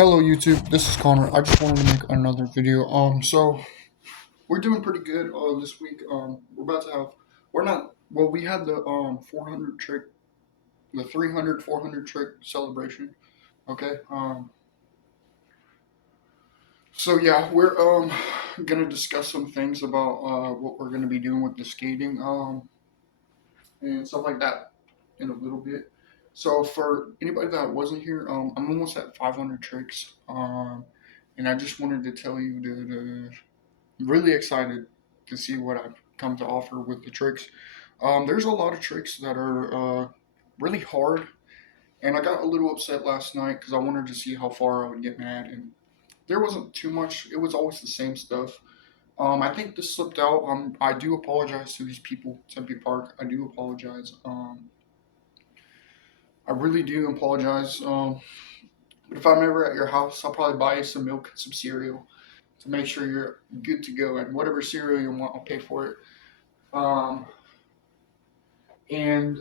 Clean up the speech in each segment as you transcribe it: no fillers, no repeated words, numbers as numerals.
Hello YouTube, this is Connor. I just wanted to make another video. So we're doing pretty good this week. We're about to have we're not well we had the 400 trick, the 300 400 trick celebration. Okay. So yeah, we're gonna discuss some things about what we're gonna be doing with the skating and stuff like that in a little bit. So for anybody that wasn't here, I'm almost at 500 tricks. And I just wanted to tell you to really excited to see what I've come to offer with the tricks. There's a lot of tricks that are really hard, and I got a little upset last night because I wanted to see how far I would get mad, and there wasn't too much. It was always the same stuff. I think this slipped out. I do apologize to these people, Tempe Park. I do apologize. I really do apologize. But if I'm ever at your house, I'll probably buy you some milk and some cereal to make sure you're good to go. And whatever cereal you want, I'll pay for it. Um, and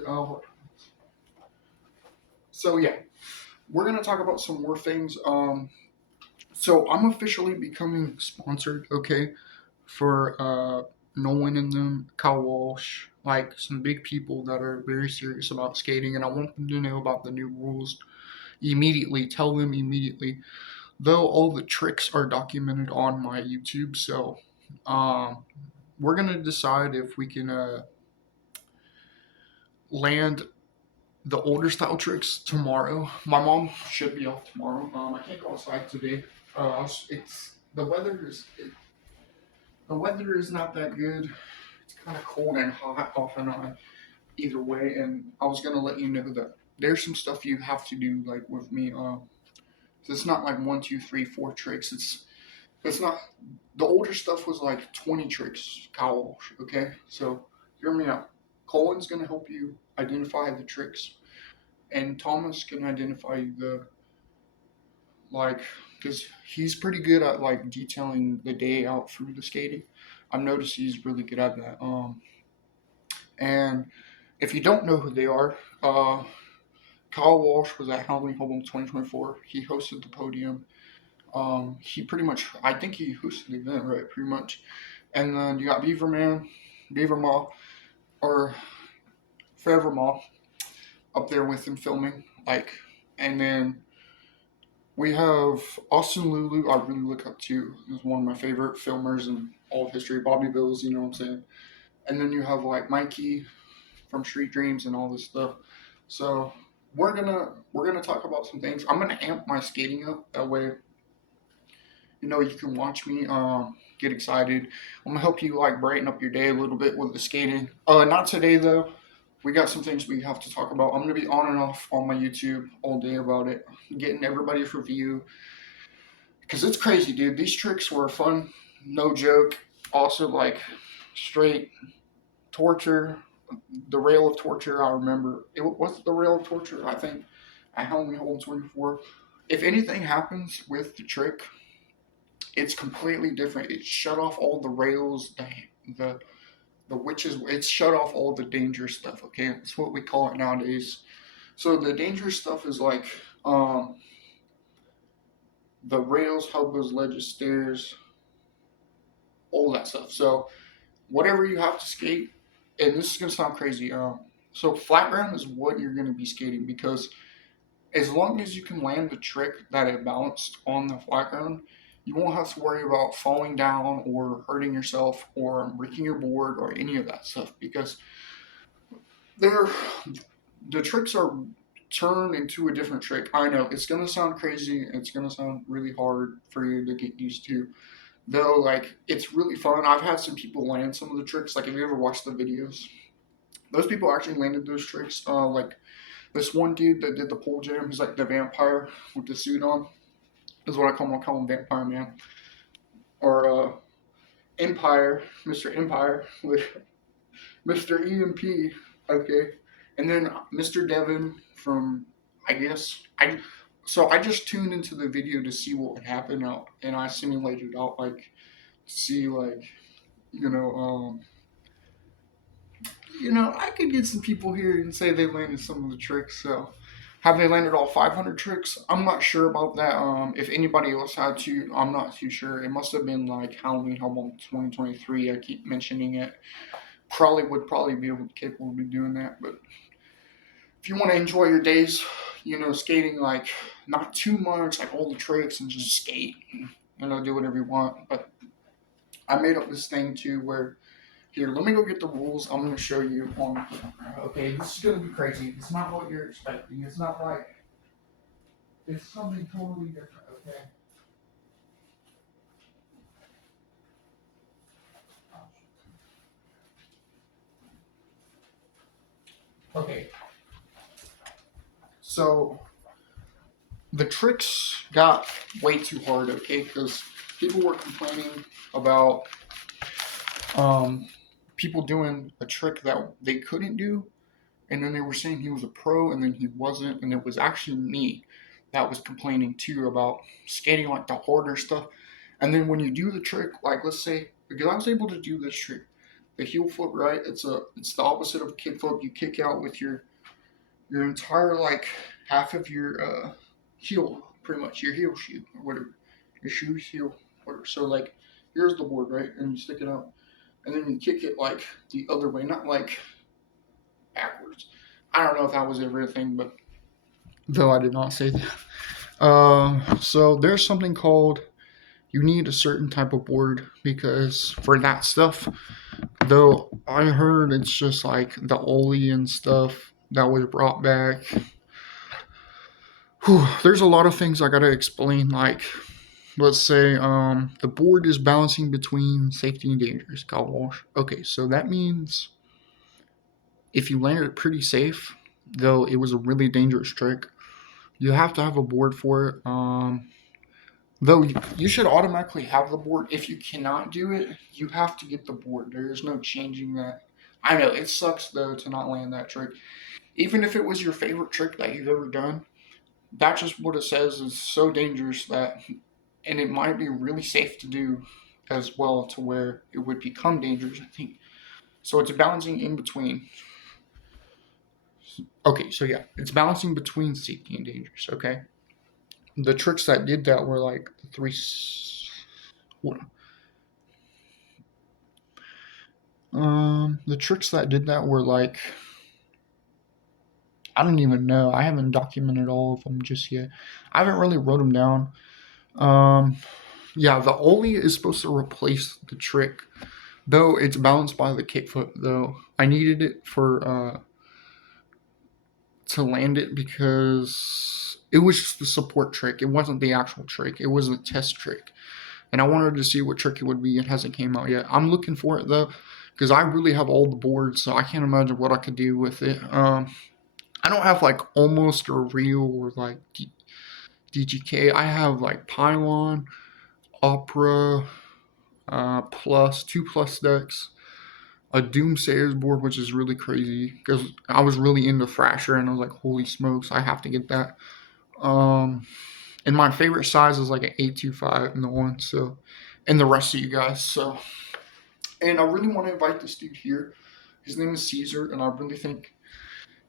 so yeah, we're gonna talk about some more things. So I'm officially becoming sponsored, okay, for Nolan and them, Kyle Walsh, like some big people that are very serious about skating, and I want them to know about the new rules immediately. Tell them immediately. Though all the tricks are documented on my YouTube, so um, we're gonna decide if we can land the older style tricks tomorrow. My mom should be off tomorrow. I can't go outside today. It's the weather is not that good. It's kind of cold and hot off and on either way. And I was gonna let you know that there's some stuff you have to do like with me. So it's not like one, two, three, four tricks. It's not. The older stuff was like 20 tricks, Kyle Walsh. Okay, so hear me out. Colin's gonna help you identify the tricks, and Thomas can identify the like because he's pretty good at like detailing the day out through the skating. I've noticed he's really good at that. And if you don't know who they are, Kyle Walsh was at Halloween Hobom 2024. He hosted the podium. He pretty much, I think he hosted the event, right? Pretty much. And then you got Beaver Maw, or Forever Maw up there with him filming. Like, and then we have Austin Lulu, I really look up to. He's one of my favorite filmers in all of history. Bobby Bills, you know what I'm saying? And then you have like Mikey from Street Dreams and all this stuff. So we're gonna talk about some things. I'm gonna amp my skating up. That way, you can watch me get excited. I'm gonna help you like brighten up your day a little bit with the skating. Not today though. We got some things we have to talk about. I'm gonna be on and off on my YouTube all day about it, getting everybody's review because it's crazy, dude. These tricks were fun, no joke. Also, like straight torture, the rail of torture. I remember it was the rail of torture. I think at Halloween Hold 24. If anything happens with the trick, it's completely different. It shut off all the rails, the the witches. It's shut off all the dangerous stuff. Okay, that's what we call it nowadays. So the dangerous stuff is like um, the rails, hubs, ledges, stairs, all that stuff. So whatever you have to skate, and this is gonna sound crazy. So flat ground is what you're gonna be skating because as long as you can land the trick that it balanced on the flat ground, you won't have to worry about falling down or hurting yourself or breaking your board or any of that stuff because they're the tricks are turned into a different trick. I know it's gonna sound crazy. It's gonna sound really hard for you to get used to. Though, like it's really fun. I've had some people land some of the tricks. Like, if you ever watched the videos, those people actually landed those tricks. Like this one dude that did the pole jam, he's like the vampire with the suit on. Is what I call him, Vampire Man, or Empire, Mr. Empire with Mr. EMP. Okay, and then Mr. Devon from, I guess I just tuned into the video to see what would happen out, and I simulated out like to see like you know um I could get some people here and say they landed some of the tricks. So Have they landed all 500 tricks? I'm not sure about that. If anybody else had to, I'm not too sure. It must have been like Halloween Hellbound 2023. I keep mentioning it. Probably be able capable of doing that. But if you want to enjoy your days, skating like not too much, like all the tricks and just skate, do whatever you want. But I made up this thing too where here, let me go get the rules. I'm going to show you on. Okay, this is going to be crazy. It's not what you're expecting. It's not like it's something totally different. Okay. Okay. So the tricks got way too hard. Okay, because people were complaining about people doing a trick that they couldn't do, and then they were saying he was a pro, and then he wasn't, and it was actually me that was complaining too about skating like the harder stuff. And then when you do the trick, like let's say, because I was able to do this trick, the heel flip, right? It's the opposite of a kick flip. You kick out with your entire like half of your heel, pretty much your heel shoe or whatever, your shoes heel, whatever. So like here's the board, right? And you stick it out, and then you kick it like the other way, not like backwards. I don't know if that was everything, but though I did not say that. So there's something called you need a certain type of board because for that stuff, though I heard it's just like the ollie and stuff that was brought back. Whew, there's a lot of things I gotta explain. Like, let's say the board is balancing between safety and dangerous. Got wash. Okay, so that means if you landed it pretty safe, though it was a really dangerous trick, you have to have a board for it. Though you should automatically have the board. If you cannot do it, you have to get the board. There is no changing that. I know it sucks though to not land that trick. Even if it was your favorite trick that you've ever done, that's just what it says is so dangerous that, and it might be really safe to do as well to where it would become dangerous, I think. So it's balancing in between. Okay, so yeah, it's balancing between safety and dangerous, okay? The tricks that did that were like the three. The tricks that did that were like I don't even know. I haven't documented all of them just yet. I haven't really wrote them down. Um, yeah, the ollie is supposed to replace the trick, though it's balanced by the kickflip. Though I needed it for to land it because it was just the support trick. It wasn't the actual trick. It was a test trick, and I wanted to see what trick it would be. It hasn't came out yet. I'm looking for it though because I really have all the boards, so I can't imagine what I could do with it. I don't have like almost or real or like DGK. I have like Pylon, Opera, plus 2+ decks, a Doomsayer's board, which is really crazy because I was really into Thrasher and I was like, holy smokes, I have to get that. And my favorite size is like an 825 in the one. So, and the rest of you guys. So, and I really want to invite this dude here. His name is Caesar, and I really think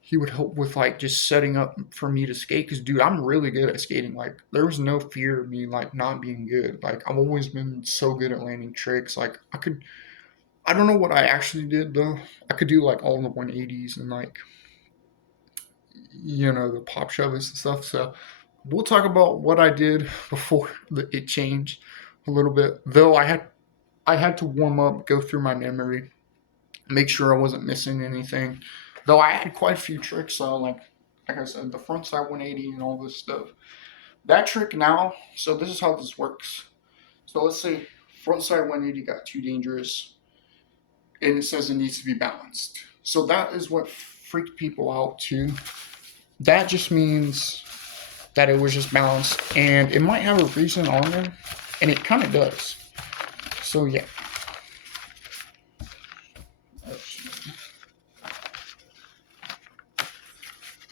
he would help with like just setting up for me to skate because dude I'm really good at skating. Like there was no fear of me like not being good. Like I've always been so good at landing tricks. Like I don't know what I actually did though. I could do like all the 180s and like the pop shoves and stuff. So we'll talk about what I did before it changed a little bit, though I had to warm up, go through my memory, make sure I wasn't missing anything. Though I had quite a few tricks, so like I said, the front side 180 and all this stuff. That trick now, so this is how this works. So let's say front side 180 got too dangerous, and it says it needs to be balanced. So that is what freaked people out too. That just means that it was just balanced, and it might have a reason on there, and it kind of does. So yeah.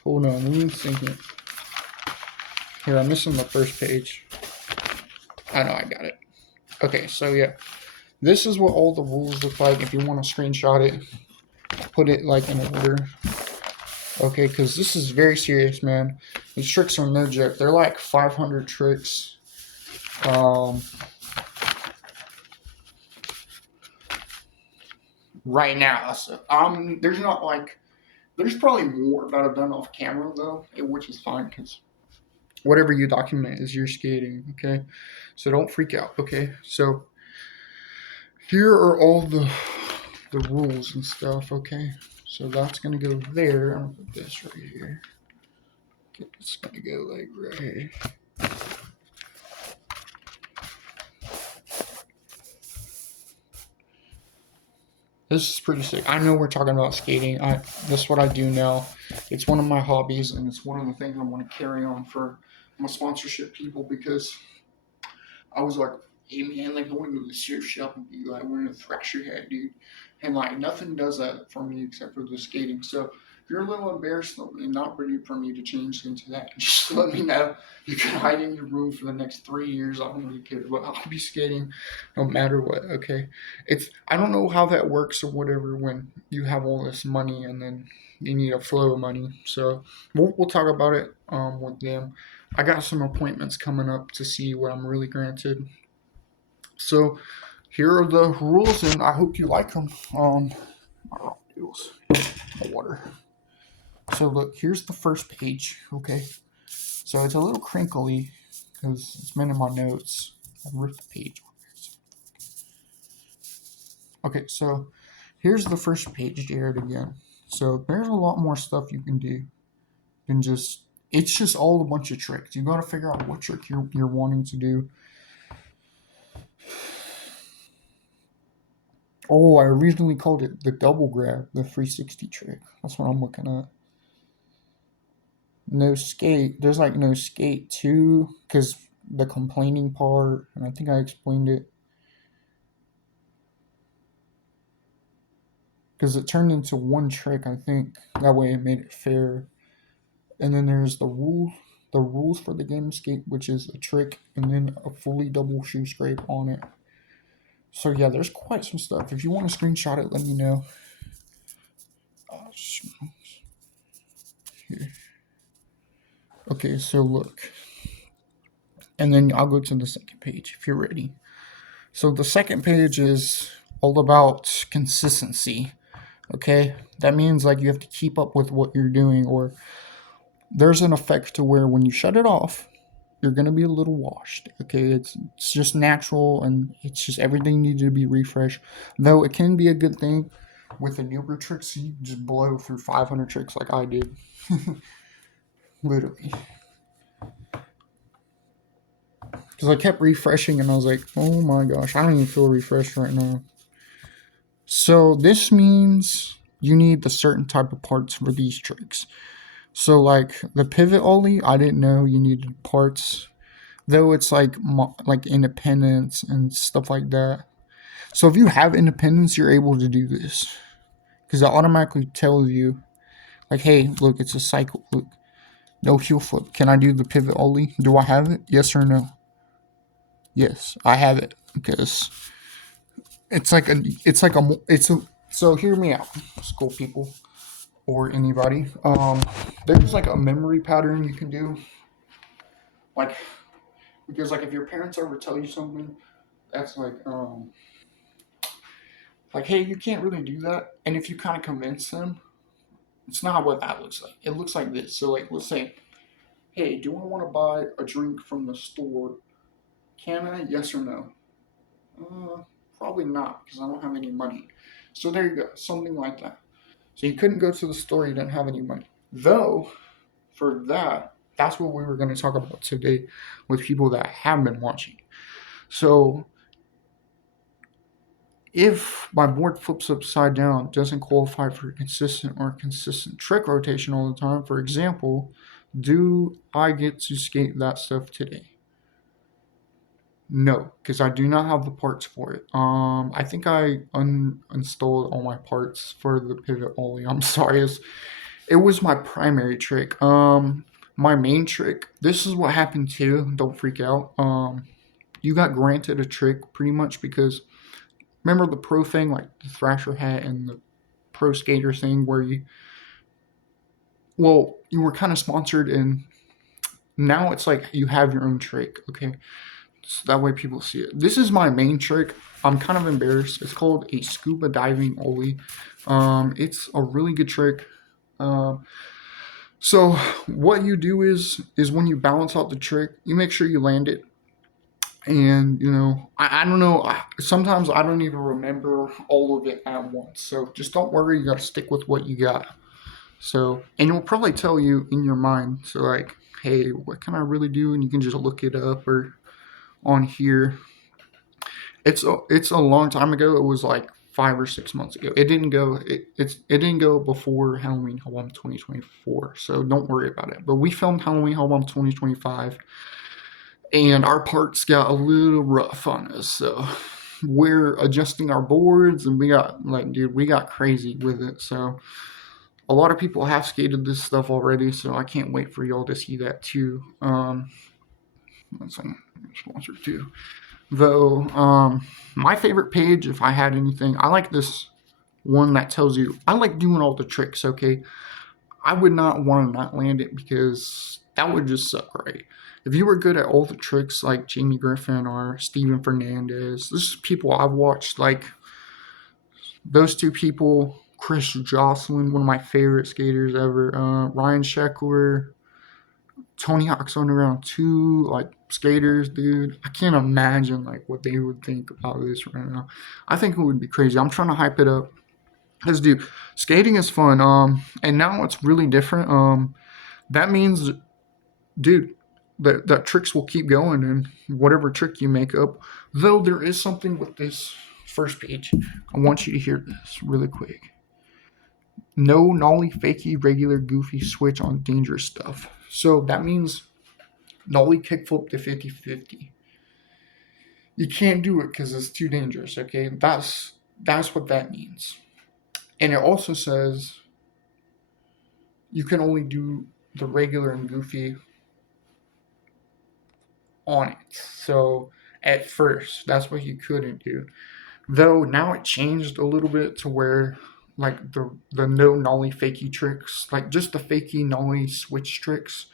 Hold on, let me think it. Here, I'm missing the first page. I know, I got it. Okay, so yeah. This is what all the rules look like. If you want to screenshot it, put it like in order. Okay, because this is very serious, man. These tricks are no joke. They're like 500 tricks. Um, right now. So, there's not like there's probably more that I've done off camera though, which is fine because whatever you document is your skating. Okay, so don't freak out. Okay, so here are all the rules and stuff. Okay, so that's gonna go there. I'm gonna put this right here. Okay, it's gonna go like right here. This is pretty sick. I know we're talking about skating. This is what I do now. It's one of my hobbies, and it's one of the things I want to carry on for my sponsorship people because I was like, hey man, like I want to go to the surf shop and be like wearing a thrasher hat, dude. And like nothing does that for me except for the skating. So if you're a little embarrassed and not ready for me to change into that, just let me know. You can hide in your room for the next 3 years. I don't really care, but I'll be skating no matter what. Okay, it's I don't know how that works or whatever when you have all this money and then you need a flow of money. So we'll talk about it with them. I got some appointments coming up to see what I'm really granted. So here are the rules, and I hope you like them. My raw noodles, my water. So look, here's the first page. Okay, so it's a little crinkly because it's been in my notes. I ripped the page. Okay, so here's the first page, Jared, again. So there's a lot more stuff you can do than just. It's just all a bunch of tricks. You got to figure out what trick you're wanting to do. Oh, I originally called it the double grab, the 360 trick. That's what I'm looking at. No skate. There's like no skate too, because the complaining part, and I think I explained it, because it turned into one trick. I think that way it made it fair. And then there's the rules for the game of skate, which is a trick and then a fully double shoe scrape on it. So yeah, there's quite some stuff. If you want to screenshot it, let me know. Here. Okay, so look. And then I'll go to the second page if you're ready. So the second page is all about consistency. Okay, that means like you have to keep up with what you're doing, or there's an effect to where when you shut it off, you're gonna be a little washed. Okay, it's just natural, and it's just everything needs to be refreshed. Though it can be a good thing with the newer tricks, you just blow through 500 tricks like I did, literally. Because I kept refreshing, and I was like, oh my gosh, I don't even feel refreshed right now. So this means you need the certain type of parts for these tricks. So like the pivot ollie, I didn't know you needed parts, though it's like independence and stuff like that. So if you have independence, you're able to do this because it automatically tells you like, hey, look, it's a cycle. Look, no heel flip. Can I do the pivot ollie? Do I have it? Yes or no? Yes, I have it because it's a. So hear me out, school people or anybody. There's like a memory pattern you can do, like because like if your parents ever tell you something, that's like hey, you can't really do that, and if you kind of convince them, it's not what that looks like. It looks like this. So like let's say, hey, do I want to buy a drink from the store? Can I? Yes or no? Uh, Probably not because I don't have any money. So there you go, something like that. So you couldn't go to the store, you didn't have any money. Though, for that, that's what we were going to talk about today with people that have been watching. So if my board flips upside down, doesn't qualify for consistent trick rotation all the time, for example, do I get to skate that stuff today? No, because I do not have the parts for it. I think I uninstalled all my parts for the pivot only. I'm sorry, it was my primary trick. My main trick. This is what happened too. Don't freak out. You got granted a trick pretty much because remember the pro thing, like the thrasher hat and the pro skater thing, where well, you were kind of sponsored, and now it's like you have your own trick. Okay, so that way people see it. This is my main trick. I'm kind of embarrassed. It's called a scuba diving ollie. It's a really good trick. Um, so what you do is when you balance out the trick, you make sure you land it. And I don't know. Sometimes I don't even remember all of it at once. So just don't worry. You got to stick with what you got. So, and it will probably tell you in your mind. So like, hey, what can I really do? And you can just look it up or on here. It's a long time ago. It was like 5 or 6 months ago. It didn't go before Halloween Hellbomb 2024. So don't worry about it. But we filmed Halloween Hellbomb 2025, and our parts got a little rough on us. So we're adjusting our boards, and we got crazy with it. So a lot of people have skated this stuff already. So I can't wait for y'all to see that too. That's a sponsor too. Though, my favorite page, if I had anything, I like this one that tells you, I like doing all the tricks, okay? I would not want to not land it because that would just suck, right? If you were good at all the tricks like Jamie Griffin or Steven Fernandez, this is people I've watched, like those two people, Chris Jocelyn, one of my favorite skaters ever, Ryan Sheckler, Tony Hawk's Underground 2, like skaters, dude. I can't imagine like what they would think about this right now. I think it would be crazy. I'm trying to hype it up. Cause dude, skating is fun. And now it's really different. That means, dude, that tricks will keep going, and whatever trick you make up. Though there is something with this first page. I want you to hear this really quick. No nollie, fakey, regular, goofy switch on dangerous stuff. So that means nollie kickflip to 50-50. You can't do it because it's too dangerous. Okay, that's what that means. And it also says you can only do the regular and goofy on it. So at first, that's what you couldn't do. Though now it changed a little bit to where like the no nollie fakey tricks, like just the fakey nollie switch tricks,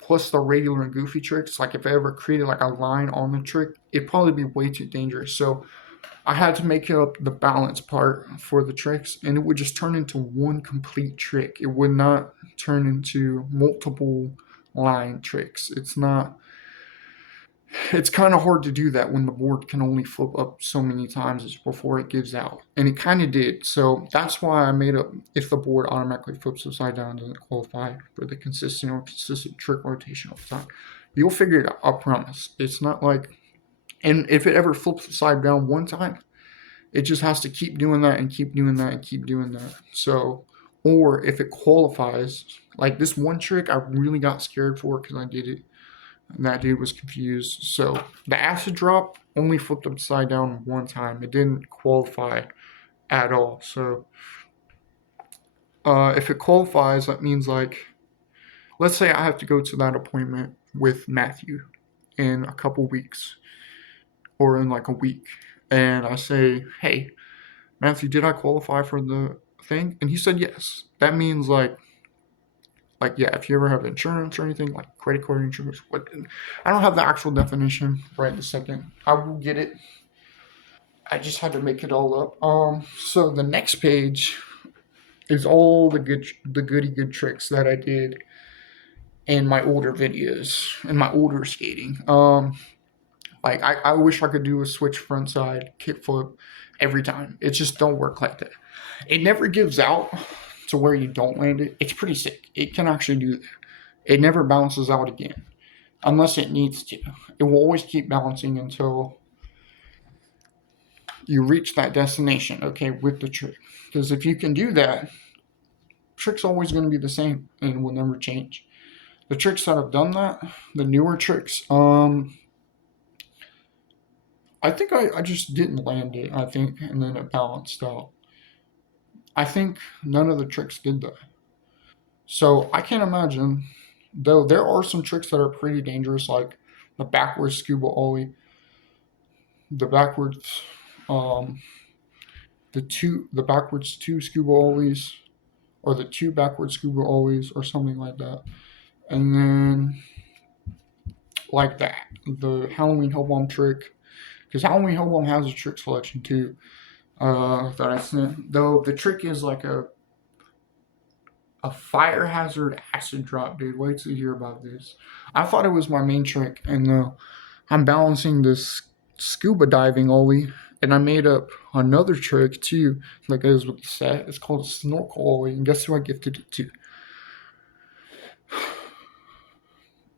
plus the regular and goofy tricks. Like if I ever created like a line on the trick, it'd probably be way too dangerous. So I had to make up the balance part for the tricks, and it would just turn into one complete trick. It would not turn into multiple line tricks. It's kind of hard to do that when the board can only flip up so many times before it gives out. And it kind of did. So that's why I made up if the board automatically flips upside down, doesn't qualify for the consistent trick rotation all the time. You'll figure it out, I promise. It's not like, and if it ever flips upside down one time, it just has to keep doing that and keep doing that and keep doing that. So, or if it qualifies, like this one trick I really got scared for because I did it and that dude was confused. So the acid drop only flipped upside down one time. It didn't qualify at all. So if it qualifies, that means like, let's say I have to go to that appointment with Matthew in a couple weeks or in like a week. And I say, hey, Matthew, did I qualify for the thing? And he said yes. That means like yeah, if you ever have insurance or anything like credit card insurance, what I don't have the actual definition right this second. I will get it. I just had to make it all up. So the next page is all the goody good tricks that I did in my older videos and my older skating. Like I wish I could do a switch front side kickflip every time. It just don't work like that. It never gives out to where you don't land it. It's pretty sick. It can actually do that. It never bounces out again unless it needs to. It will always keep balancing until you reach that destination, okay, with the trick. Because if you can do that, trick's always going to be the same and will never change. The tricks that have done that, the newer tricks, I think I just didn't land it, I think, and then it balanced out. I think none of the tricks did that. So I can't imagine, though there are some tricks that are pretty dangerous, like the backwards scuba ollie, the um, backwards two scuba ollies, or the 2 backward scuba ollies, or something like that. And then like that, the Halloween hell bomb trick, because Halloween hell bomb has a trick selection too. That I sent. Though the trick is like a fire hazard acid drop, dude. Wait till you hear about this. I thought it was my main trick, and I'm balancing this scuba diving ollie, and I made up another trick too, that goes with the set. It's called a snorkel ollie, and guess who I gifted it to?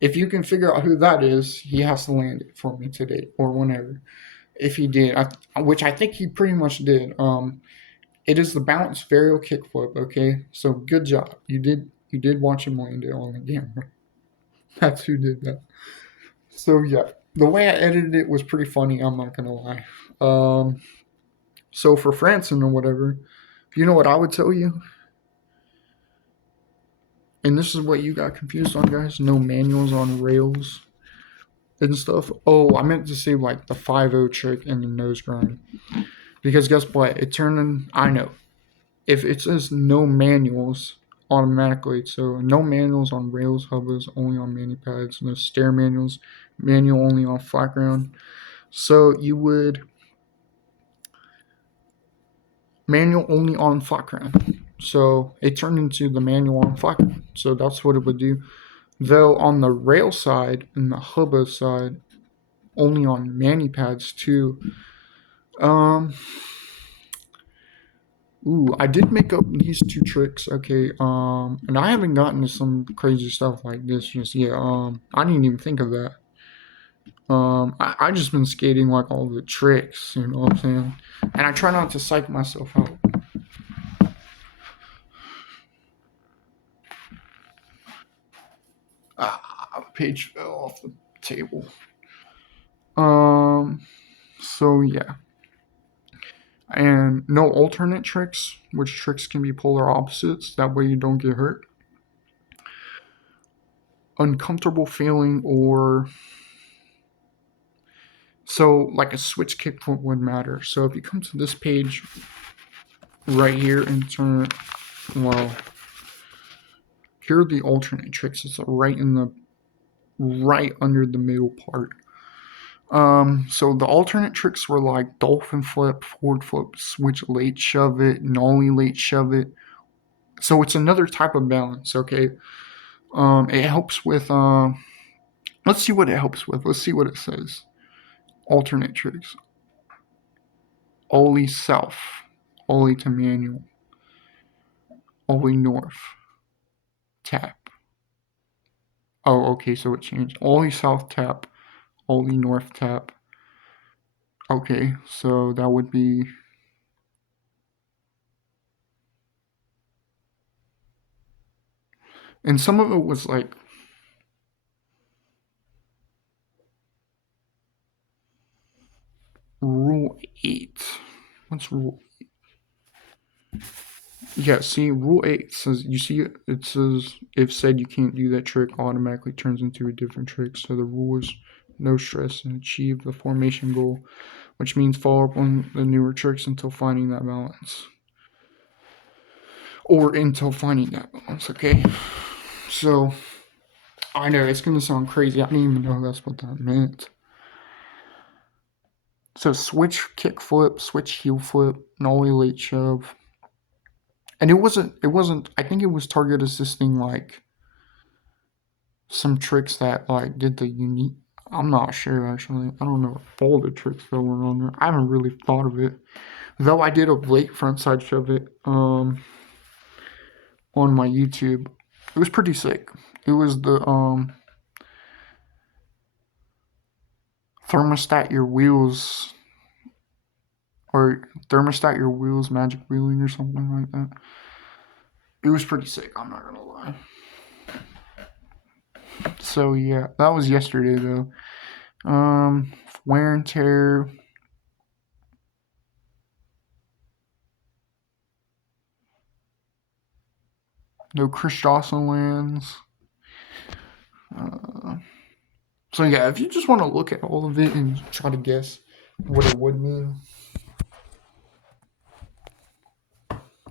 If you can figure out who that is, he has to land it for me today or whenever. If he did, which I think he pretty much did. It is the bounce varial kickflip. Okay, so good job. You did watch him land it on the camera. That's who did that. So yeah, the way I edited it was pretty funny. I'm not gonna lie. So for Franson or whatever, you know what I would tell you, and this is what you got confused on, guys. No manuals on rails and stuff. Oh, I meant to say like the 5-0 trick and the nose grind, because guess what? It turned in. I know if it says no manuals automatically, so no manuals on rails, hubbas, only on mani pads, no stair manuals, manual only on flat ground. So you would manual only on flat ground. So it turned into the manual on flat ground. So that's what it would do. Though on the rail side and the hubba side, only on mani pads too. Um, I did make up these 2 tricks, okay. And I haven't gotten to some crazy stuff like this just yet. I didn't even think of that. I just been skating like all the tricks, you know what I'm saying? And I try not to psych myself out. The page fell off the table. So yeah. And no alternate tricks, which tricks can be polar opposites. That way you don't get hurt. Uncomfortable feeling, or so like a switch kickflip would matter. So if you come to this page right here and turn, well, here are the alternate tricks. It's right under the middle part. So the alternate tricks were like dolphin flip, forward flip, switch late shove it, nollie late shove it. So it's another type of balance, okay? It helps with, let's see what it helps with. Let's see what it says. Alternate tricks. Ollie south, ollie to manual, ollie north, tap. Oh, okay, so it changed. Ollie south tap, ollie north tap. Okay, so that would be, and some of it was like rule 8. What's rule 8? Yeah, see, rule 8 says, you see, it says, if said you can't do that trick, automatically turns into a different trick. So the rule is no stress and achieve the formation goal, which means follow up on the newer tricks until finding that balance. Or until finding that balance, okay? So, I know, it's going to sound crazy. I didn't even know that's what that meant. So switch kick flip, switch heel flip, nollie late shove. And it wasn't, I think it was target assisting like some tricks that like did the unique, I'm not sure actually. I don't know if all the tricks that were on there. I haven't really thought of it. Though I did a late frontside shove it on my YouTube. It was pretty sick. It was the thermostat your wheels, or thermostat your wheels magic wheeling or something like that. It was pretty sick, I'm not gonna lie. So yeah, that was yesterday though. Wear and tear. No Chris Johnson lands. So yeah, if you just want to look at all of it and try to guess what it would mean.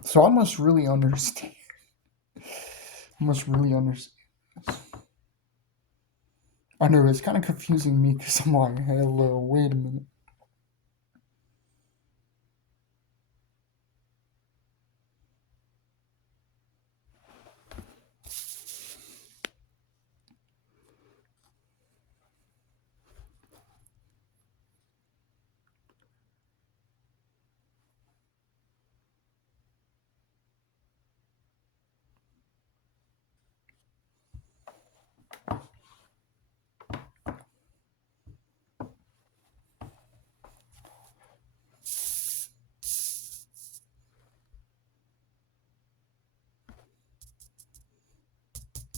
So I must really understand. must really understand this. I know it's kind of confusing me because I'm like, hello, wait a minute.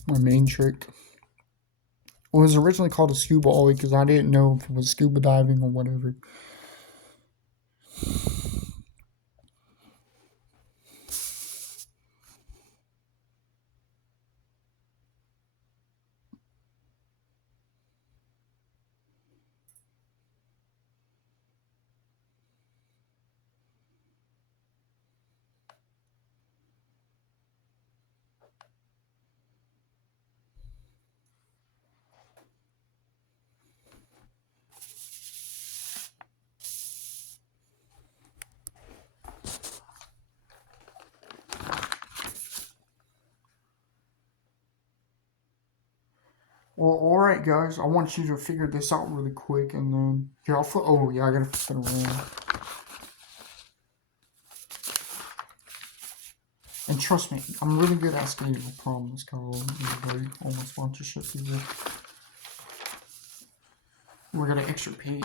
My main trick. It was originally called a scuba ollie because I didn't know if it was scuba diving or whatever. Well, alright, guys. I want you to figure this out really quick, and then here I'll flip. Oh yeah, I gotta flip it around. And trust me, I'm really good at skating. I promise, Carl. Everybody, all my sponsorship people. We got an extra page.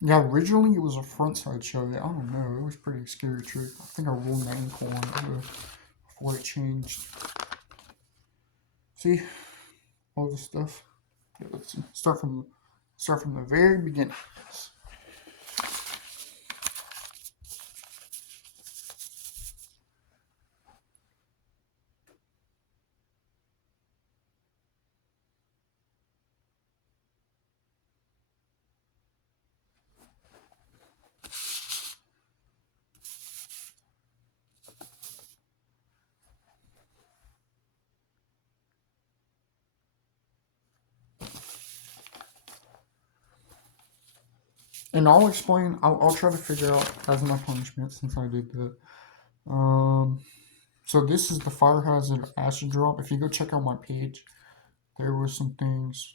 Yeah, originally it was a front side show. I don't know. It was a pretty scary trick. I think I rolled my ankle on it before it changed. See all this stuff. Yeah, let's start from the very beginning. And I'll explain. I'll try to figure out as my punishment since I did that. So this is the fire hazard acid drop. If you go check out my page, there were some things.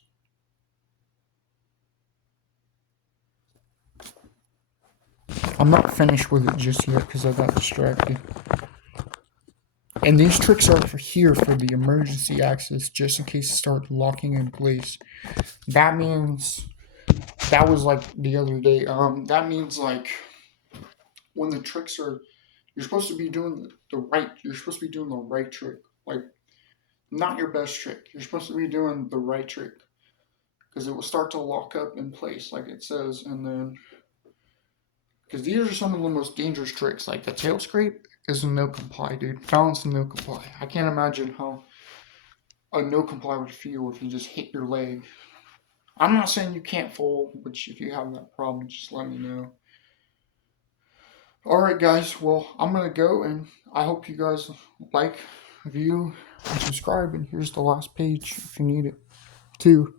I'm not finished with it just yet because I got distracted. And these tricks are for here for the emergency access, just in case it starts locking in place. That means that was like the other day. That means like when the tricks are, you're supposed to be doing the right. You're supposed to be doing the right trick, like not your best trick. You're supposed to be doing the right trick because it will start to lock up in place, like it says, and then because these are some of the most dangerous tricks, like the tail scrape is a no comply, dude. Balance and no comply. I can't imagine how a no comply would feel if you just hit your leg. I'm not saying you can't fall, but if you have that problem, just let me know. Alright, guys, well, I'm gonna go, and I hope you guys like, view, and subscribe, and here's the last page if you need it, too.